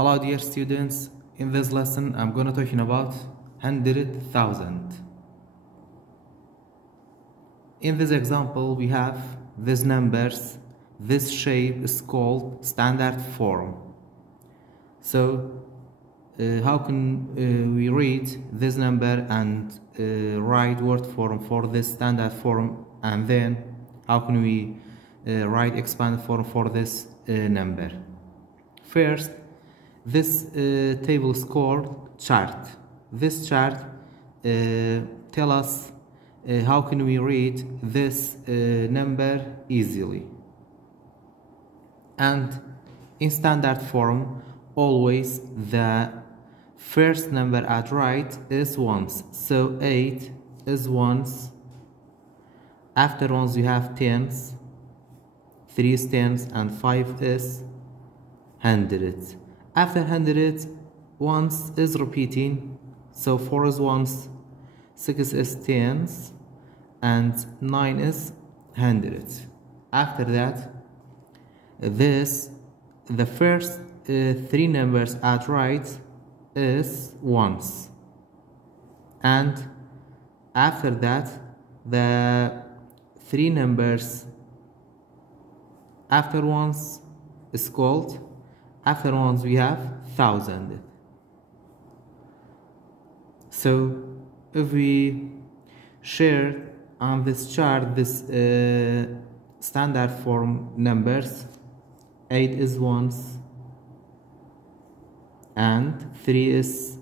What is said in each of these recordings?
Hello dear students, in this lesson I'm gonna talking about 100,000. In this example we have these numbers. This shape is called standard form. So how can we read this number and write word form for this standard form, and then how can we write expanded form for this number? First, this table is called chart. This chart tell us how can we read this number easily. And in standard form, always the first number at right is ones. So 8 is ones. After ones you have tens, 3 is tens, and 5 is hundreds. After 100, ones is repeating, so 4 is ones, 6 is tens, and 9 is hundreds. After that, the first 3 numbers at right is ones, and after that the 3 numbers after ones is called. After ones we have thousand. So if we share on this chart this standard form numbers, 8 is ones, and 3 is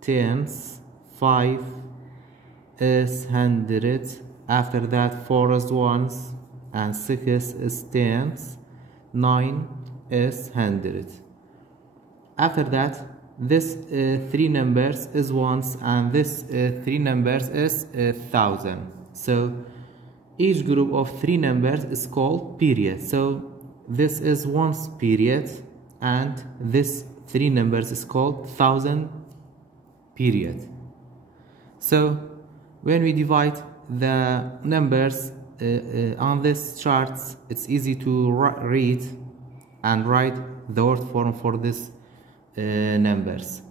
tens, 5 is hundreds. After that 4 is ones, and 6 is tens, 9 is hundred. After that, this 3 numbers is ones, and this 3 numbers is thousand. So each group of 3 numbers is called period. So this is ones period, and this 3 numbers is called thousand period. So when we divide the numbers on this charts, it's easy to read and write the word form for this numbers.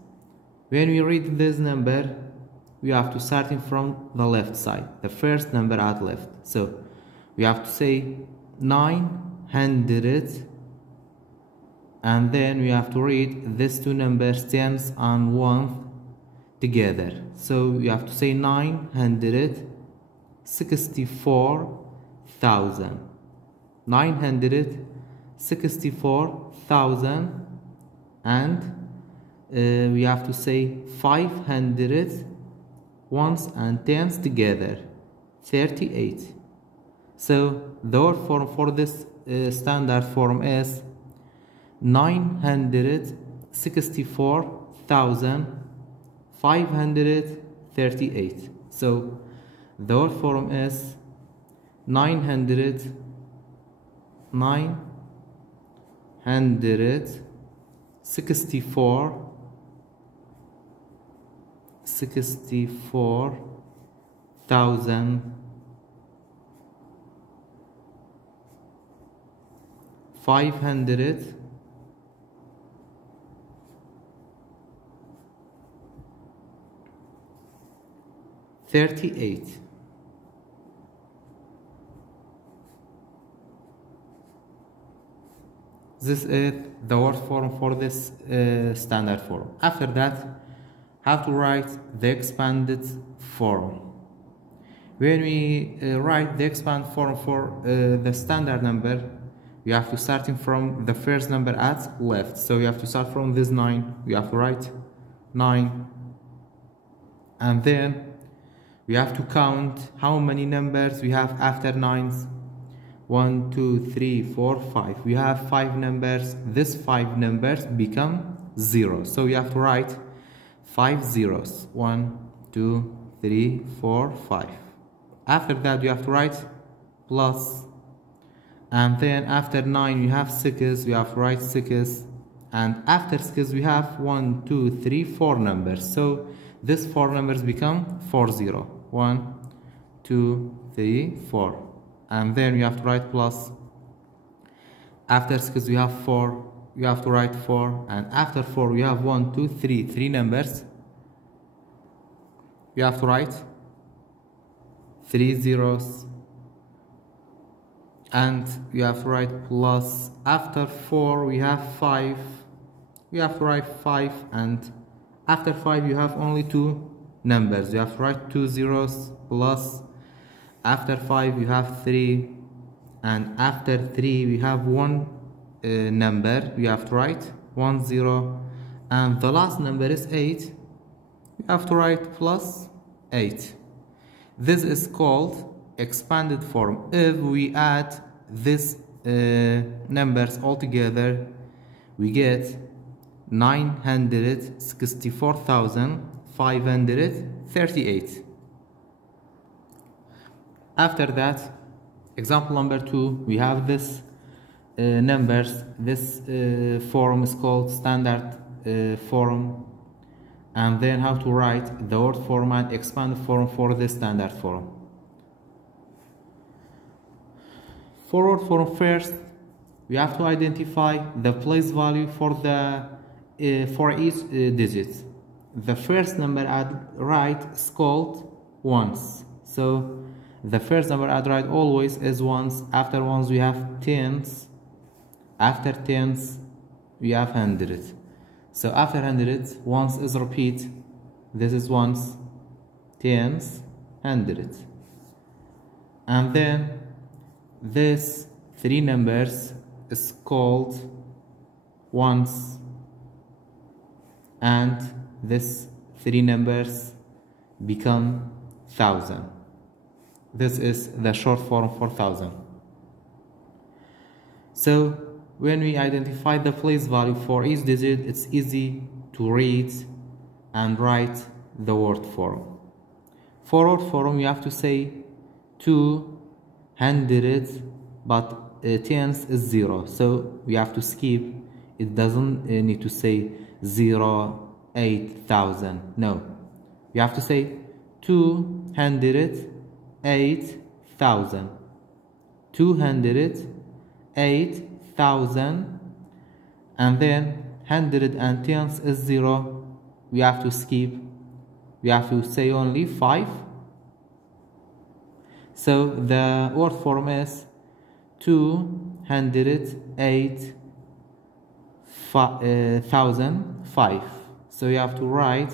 When we read this number, we have to start from the left side, the first number at left. So we have to say 900, and then we have to read these 2 numbers, tens and ones, together. So we have to say 964,000. 964,000, and we have to say 500 ones and tens together, 38. So the word form for this standard form is 964,538. So the word form is 538. This is the word form for this standard form. After that, have to write the expanded form. When we write the expanded form for the standard number, we have to start from the first number at left. So we have to start from this 9. We have to write 9, and then we have to count how many numbers we have after 9s. 1, 2, 3, 4, 5. We have 5 numbers. These 5 numbers become 0. So we have to write 5 zeros. 1, 2, 3, 4, 5. After that, you have to write plus. And then after 9, we have 6. We have to write 6. And after 6, we have 1, 2, 3, 4 numbers. So these 4 numbers become 40. 1, 2, 3, 4. And then we have to write plus. After 6 we have 4, you have to write 4, and after 4 you have 1, 2, 3, 3 numbers. You have to write 3 zeros, and you have to write plus. After 4 we have 5. You have to write 5, and after 5 you have only 2 numbers. You have to write 2 zeros plus. After 5 you have 3, and after 3 we have 1 number. You have to write 1 0, and the last number is 8. You have to write plus 8. This is called expanded form. If we add these numbers all together, we get 964,538. After that, example number 2, we have this numbers. This form is called standard form, and then how to write the word form and expanded form for the standard form. For word form, first we have to identify the place value for the for each digit. The first number at right is called ones. So the first number at right always is ones. After ones we have tens. After tens we have hundreds. So after hundreds, ones is repeat. This is ones, tens, hundreds. And then this 3 numbers is called ones, and this 3 numbers become 1,000. This is the short form for 1,000. So when we identify the place value for each digit, it's easy to read and write the word form. For word form, you have to say 200, but tens is 0, so we have to skip. It doesn't need to say 8,000. No, you have to say 208,000. 208,000, and then 100 and tens is 0. We have to skip. We have to say only 5. So the word form is 208,005. So you have to write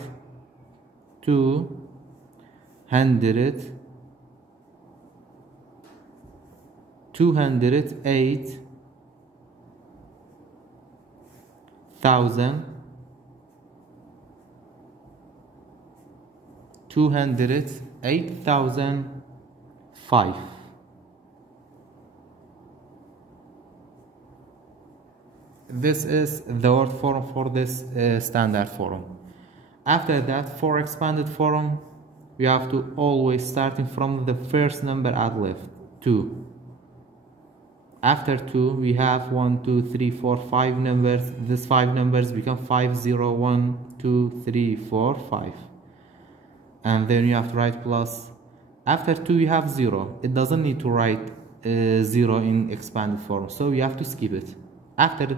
208,005. This is the word form for this standard form. After that, for expanded form, we have to always starting from the first number at left, 2. After 2, we have 1, 2, 3, 4, 5 numbers. These 5 numbers become 5, 0, 1, 2, 3, 4, 5. And then you have to write plus. After 2, you have 0. It doesn't need to write 0 in expanded form, so you have to skip it. After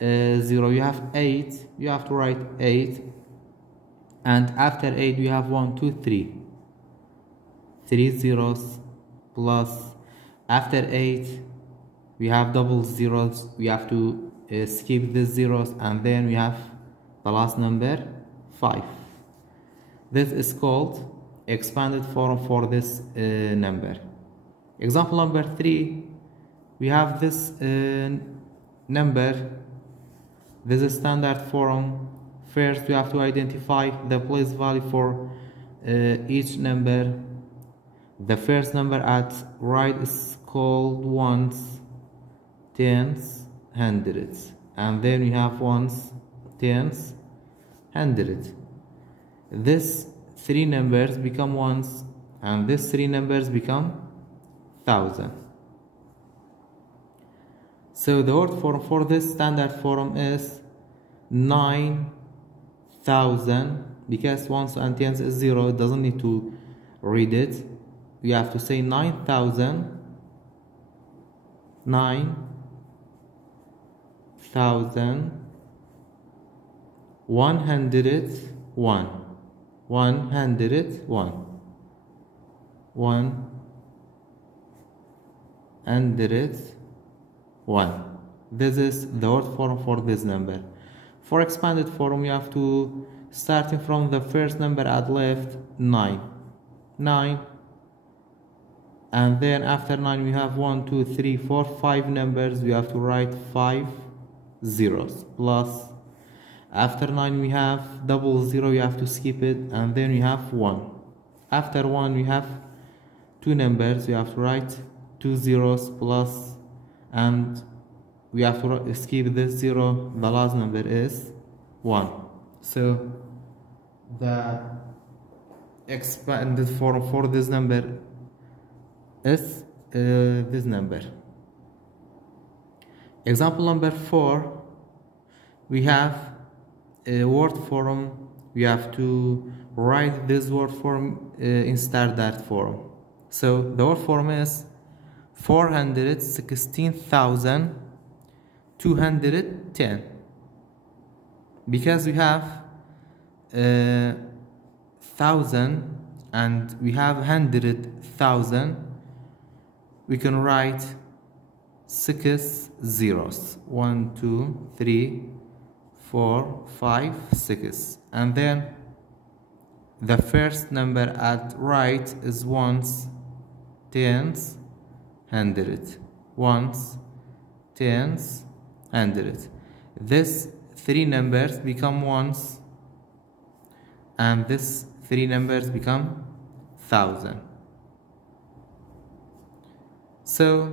0, you have 8. You have to write 8. And after 8, you have 1, 2, 3. 3 zeros plus. After 8, we have double zeros. We have to skip the zeros, and then we have the last number 5. This is called expanded form for this number. Example number 3, we have this number. This is standard form. First, we have to identify the place value for each number. The first number at right is called ones, tens, hundreds, and then we have ones, tens, hundred. These 3 numbers become ones, and these 3 numbers become 1,000. So the word form for this standard form is 9,000. Because ones and tens is 0, it doesn't need to read it. We have to say 9,000. 101. 101. 101. This is the word form for this number. For expanded form, we have to, starting from the first number at left, 9. 9. And then after 9 we have 1, 2, 3, 4, 5 numbers. We have to write 5 zeros plus. After 9 we have 00, you have to skip it, and then we have 1. After 1 we have 2 numbers. We have to write 2 zeros plus, and we have to skip this 0. The last number is 1. So the expanded form for this number is this number. Example number 4, we have a word form. We have to write this word form in standard form. So the word form is 416,210. Because we have 1,000 and we have 100,000, we can write 6 zeros. 1, 2, 3, 4, 5, 6. And then the first number at right is ones, tens, 100. Ones, tens, 100. These 3 numbers become ones, and these 3 numbers become 1,000. So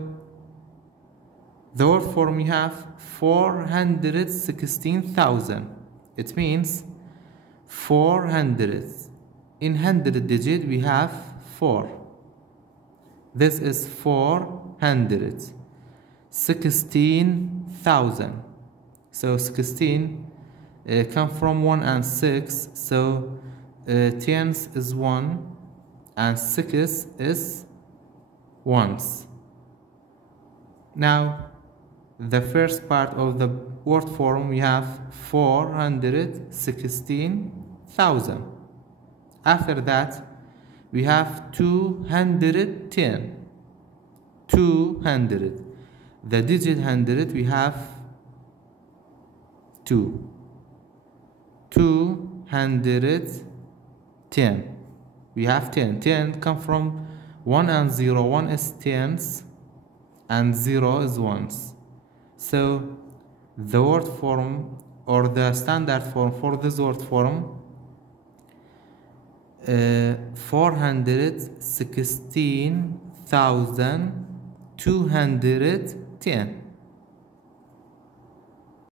the word form we have 416,000. It means 400. In 100 digit we have 4. This is 400. 16,000. So 16 come from 1 and 6. So tens is 1 and 6 is ones. Now the first part of the word form we have 416,000. After that we have 210. 200. The digit 100 we have 2. 210. We have 10. 10 come from 1 and 0. 1 is tens and 0 is ones. So the word form or the standard form for this word form 416,210.